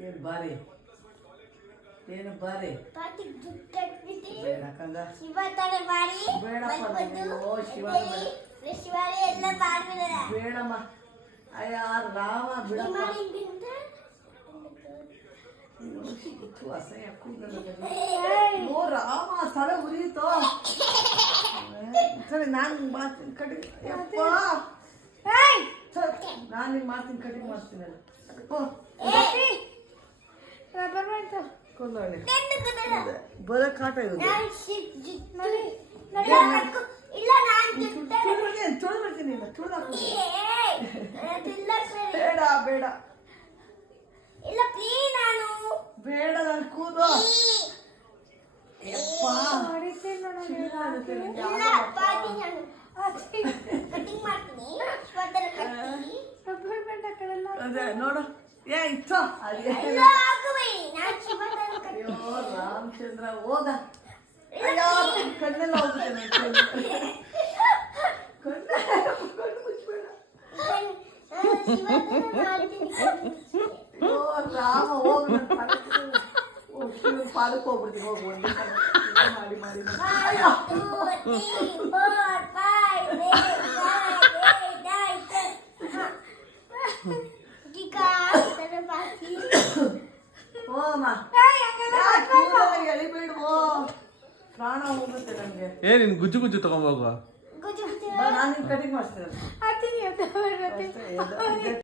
ಏನು ಬಾರಿ ಏನು ಬಾರಿ ಬೇಡ ಕಂದ ಬೇಡಪ್ಪ ಓ ಶಿವಾರಿ ಬೇಡಮ್ಮ ಅಯ್ಯ ರಾಮ ಬಿಡಪ್ಪ ಅಸಹ್ಯ ಓ ರಾಮ ತಲೆ ಉರಿಯಿತೋ ಸರಿ ನಾನು ಮಾಡ್ತೀನಿ ಕಟಿಂಗ್ ಯಪ್ಪ ನಾನು ನಿಂಗೆ ಮಾಡ್ತೀನಿ ಕಟಿಂಗ್ ಮಾಡ್ತೀನಲ್ಲ ಕೊಂದೋಳಿ ಬರೋ ಕಾಟ ಇರೋದು ತುಳಿದ್ಬಿಡ್ತೀನಿ ಇಲ್ಲ ಬೇಡ ಬೇಡ ಬೇಡ ನಾನು ಕೂದು ಅದೇ ನೋಡು ಏ ಇತ್ತು ಅಯ್ಯೋ ರಾಮಚಂದ್ರ ಹೋಗ ಅಯ್ಯೋ ಕಣ್ಣೆಲ್ಲ ಹೋಗುತ್ತೆ ಕಣ್ಣು ಮುಚ್ಚಬೇಡ ಅಯ್ಯೋ ರಾಮ ಹೋಗ ಪಾದಕ್ಕೆ ಹೋಗ್ಬಿಡ್ತೀನಿ ಹೋಗಿ ಒಂದು ಮಾಡಿ ಮಾಡಿ ಎಳಿಬೇಡ್ವೋ ಪ್ರಾಣ ಹೋಗುತ್ತೆ ನನಗೆ ಏ ನೀನು ಗುಜ್ಜು ಗುಜ್ಜು ತಗೊಂಬೋಗುವ ನಾನು ನಿನ್ ಕಟಿಂಗ್ ಮಾಡಿಸ್ತೇನೆ